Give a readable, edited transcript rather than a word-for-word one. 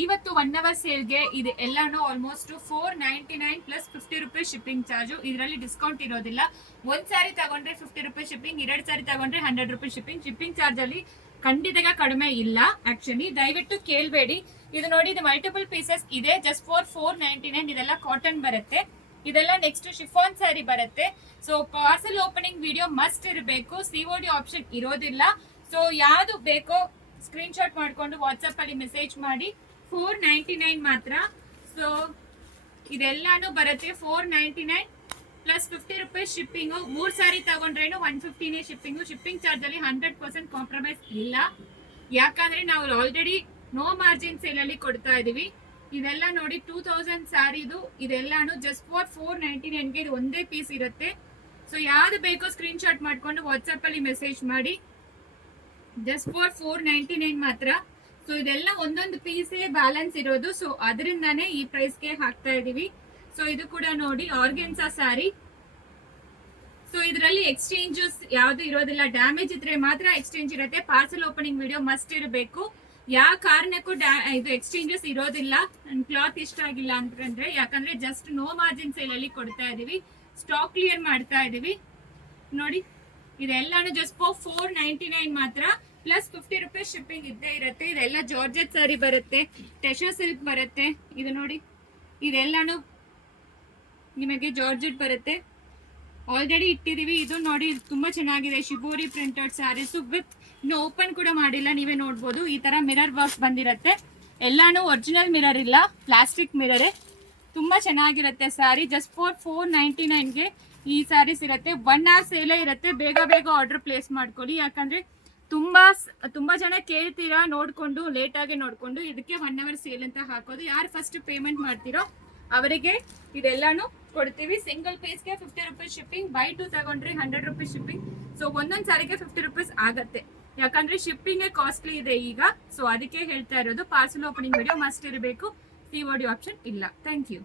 ಇವತ್ತು 1 hour ಸೇಲ್ಗೆ ಇದು ಎಲ್ಲಾನು ಆಲ್ಮೋಸ್ಟ್ 499 ಪ್ಲಸ್ 50 ರೂಪಾಯಿ ಶಿಪ್ಪಿಂಗ್ ಚಾರ್ಜು. ಇದರಲ್ಲಿ ಡಿಸ್ಕೌಂಟ್ ಇರೋದಿಲ್ಲ. ಒಂದ್ ಸಾರಿ ತಗೊಂಡ್ರೆ 50 ರೂಪಾಯಿ ಶಿಪ್ಪಿಂಗ್, 2 ಸಾರಿ ತಗೊಂಡ್ರೆ 100 ರೂಪಾಯಿ ಶಿಪ್ಪಿಂಗ್. ಶಿಪ್ಪಿಂಗ್ ಚಾರ್ಜ್ ಅಲ್ಲಿ ಖಂಡಿತ ಕಡಿಮೆ ಇಲ್ಲ. ಆಕ್ಚುಲಿ ದಯವಿಟ್ಟು ಕೇಳಬೇಡಿ. ಇದು ನೋಡಿ, ಇದು ಮಲ್ಟಿಪಲ್ ಪೀಸಸ್ ಇದೆ, ಜಸ್ಟ್ ಫಾರ್ 499. ಇದೆಲ್ಲ ಕಾಟನ್ ಬರುತ್ತೆ. ಇದೆಲ್ಲ ನೆಕ್ಸ್ಟ್ ಶಿಫಾನ್ ಸ್ಯಾರಿ ಬರುತ್ತೆ. So parcel opening video must ಇರಬೇಕು. ಸಿಒಡಿ ಆಪ್ಷನ್ ಇರೋದಿಲ್ಲ. ಸೊ ಯಾವ್ದು ಬೇಕೋ ಸ್ಕ್ರೀನ್ ಶಾಟ್ ಮಾಡ್ಕೊಂಡು ವಾಟ್ಸ್ಆಪ್ ಅಲ್ಲಿ ಮೆಸೇಜ್ ಮಾಡಿ. 499 ಮಾತ್ರ. ಸೊ ಇದೆಲ್ಲಾನು ಬರುತ್ತೆ 499 ಪ್ಲಸ್ 50 ರೂಪಾಯಿ ಶಿಪ್ಪಿಂಗು. 3 ಸಾರಿ ತಗೊಂಡ್ರೇನು 150ನೇ ಶಿಪ್ಪಿಂಗು. ಶಿಪ್ಪಿಂಗ್ ಚಾರ್ಜ್ ಅಲ್ಲಿ 100% ಕಾಂಪ್ರಮೈಸ್ ಇಲ್ಲ. ಯಾಕಂದ್ರೆ ನಾವು ಆಲ್ರೆಡಿ ನೋ ಮಾರ್ಜಿನ್ ಸೇಲ್ ಅಲ್ಲಿ ಕೊಡ್ತಾ ಇದೀವಿ. ಇದೆಲ್ಲ ನೋಡಿ 2000 ಸ್ಯಾರಿದು. ಇದೆಲ್ಲಾನು ಜಸ್ಟ್ ಫಾರ್ 499ಗೆ ಇದು ಒಂದೇ ಪೀಸ್ ಇರುತ್ತೆ. ಸೊ ಯಾವ್ದು ಬೇಕೋ ಸ್ಕ್ರೀನ್ ಶಾಟ್ ಮಾಡ್ಕೊಂಡು ವಾಟ್ಸ್ಆಪ್ ಅಲ್ಲಿ ಮೆಸೇಜ್ ಮಾಡಿ. ಜಸ್ಟ್ ಫಾರ್ 499 ಮಾತ್ರ. ಸೊ ಇದೆಲ್ಲ ಒಂದೊಂದು ಪೀಸೇ ಬ್ಯಾಲೆನ್ಸ್ ಇರೋದು. ಸೊ ಅದರಿಂದಾನೇ ಈ ಪ್ರೈಸ್ಗೆ ಹಾಕ್ತಾ ಇದೀವಿ. ಸೊ ಇದು ಕೂಡ ನೋಡಿ ಆರ್ಗೆನ್ಸಾ ಸ್ಯಾರಿ. ಸೊ ಇದರಲ್ಲಿ ಎಕ್ಸ್ಚೇಂಜಸ್ ಯಾವ್ದು ಇರೋದಿಲ್ಲ. ಡ್ಯಾಮೇಜ್ ಇದ್ರೆ ಮಾತ್ರ ಎಕ್ಸ್ಚೇಂಜ್ ಇರುತ್ತೆ. ಪಾರ್ಸಲ್ ಓಪನಿಂಗ್ ವಿಡಿಯೋ ಮಸ್ಟ್ ಇರಬೇಕು. ಯಾವ ಕಾರಣಕ್ಕೂ ಇದು ಎಕ್ಸ್ಚೇಂಜಸ್ ಇರೋದಿಲ್ಲ. ಕ್ಲಾತ್ ಇಷ್ಟ ಆಗಿಲ್ಲ ಅಂತಂದ್ರೆ, ಯಾಕಂದ್ರೆ ಜಸ್ಟ್ ನೋ ಮಾರ್ಜಿನ್ ಸೇಲ್ ಅಲ್ಲಿ ಕೊಡ್ತಾ ಇದೀವಿ. ಸ್ಟಾಕ್ ಕ್ಲಿಯರ್ ಮಾಡ್ತಾ ಇದೀವಿ. ನೋಡಿ ಇದೆಲ್ಲಾನು ಜಸ್ಟ್ ಫಾರ್ 499 ಮಾತ್ರ ಪ್ಲಸ್ 50 ರೂಪಾಯಿ ಶಿಪ್ಪಿಂಗ್ ಇದ್ದೇ ಇರುತ್ತೆ. ಇದೆಲ್ಲ ಜಾರ್ಜೆಟ್ ಸ್ಯಾರಿ ಬರುತ್ತೆ, ಟೆಶೋ ಸಿಲ್ಕ್ ಬರುತ್ತೆ. ಇದು ನೋಡಿ, ಇದೆಲ್ಲಾನು ನಿಮಗೆ ಜಾರ್ಜೆಟ್ ಬರುತ್ತೆ. ಆಲ್ರೆಡಿ ಇಟ್ಟಿದೀವಿ. ಇದು ನೋಡಿ ತುಂಬಾ ಚೆನ್ನಾಗಿದೆ. ಶಿಬೋರಿ ಪ್ರಿಂಟೆಡ್ ಸ್ಯಾರೀಸ್ ವಿತ್ ಇನ್ನು ಓಪನ್ ಕೂಡ ಮಾಡಿಲ್ಲ, ನೀವೇ ನೋಡ್ಬೋದು. ಈ ತರ ಮಿರರ್ ವರ್ಕ್ ಬಂದಿರುತ್ತೆ. ಎಲ್ಲಾನು ಒರಿಜಿನಲ್ ಮಿರರ್ ಇಲ್ಲ, ಪ್ಲಾಸ್ಟಿಕ್ ಮಿರರೇ. ತುಂಬಾ ಚೆನ್ನಾಗಿರುತ್ತೆ ಸ್ಯಾರಿ. ಜಸ್ಟ್ ಫಾರ್ 499ಗೆ ಈ ಸ್ಯಾರೀಸ್ ಇರುತ್ತೆ. 1 hour ಸೇಲೇ ಇರುತ್ತೆ. ಬೇಗ ಬೇಗ ಆರ್ಡರ್ ಪ್ಲೇಸ್ ಮಾಡ್ಕೊಳ್ಳಿ. ಯಾಕಂದ್ರೆ ತುಂಬಾ ಜನ ಕೇಳ್ತೀರಾ ನೋಡ್ಕೊಂಡು, ಲೇಟ್ ಆಗಿ ನೋಡ್ಕೊಂಡು. ಇದಕ್ಕೆ 1 hour ಸೇಲ್ ಅಂತ ಹಾಕೋದು. ಯಾರು ಫಸ್ಟ್ ಪೇಮೆಂಟ್ ಮಾಡ್ತೀರೋ ಅವರಿಗೆ ಇದೆಲ್ಲಾನು ಕೊಡ್ತೀವಿ. ಸಿಂಗಲ್ ಪೀಸ್ಗೆ 50 ರೂಪಾಯಿ ಶಿಪ್ಪಿಂಗ್. ಬೈ 2 ತಗೊಂಡ್ರೆ 100 ರೂಪಾಯಿ ಶಿಪ್ಪಿಂಗ್. ಸೊ ಒಂದೊಂದ್ ಸಾರಿಗೆ 50 ರೂಪೀಸ್ ಆಗತ್ತೆ. ಯಾಕಂದ್ರೆ ಶಿಪ್ಪಿಂಗ್ ಕಾಸ್ಟ್ಲಿ ಇದೆ ಈಗ. ಸೊ ಅದಕ್ಕೆ ಹೇಳ್ತಾ ಇರೋದು. ಪಾರ್ಸಲ್ ಓಪನಿಂಗ್ ವಿಡಿಯೋ ಮಸ್ಟ್ ಇರಬೇಕು. ಸಿಒಡಿ ಆಪ್ಷನ್ ಇಲ್ಲ. Thank you.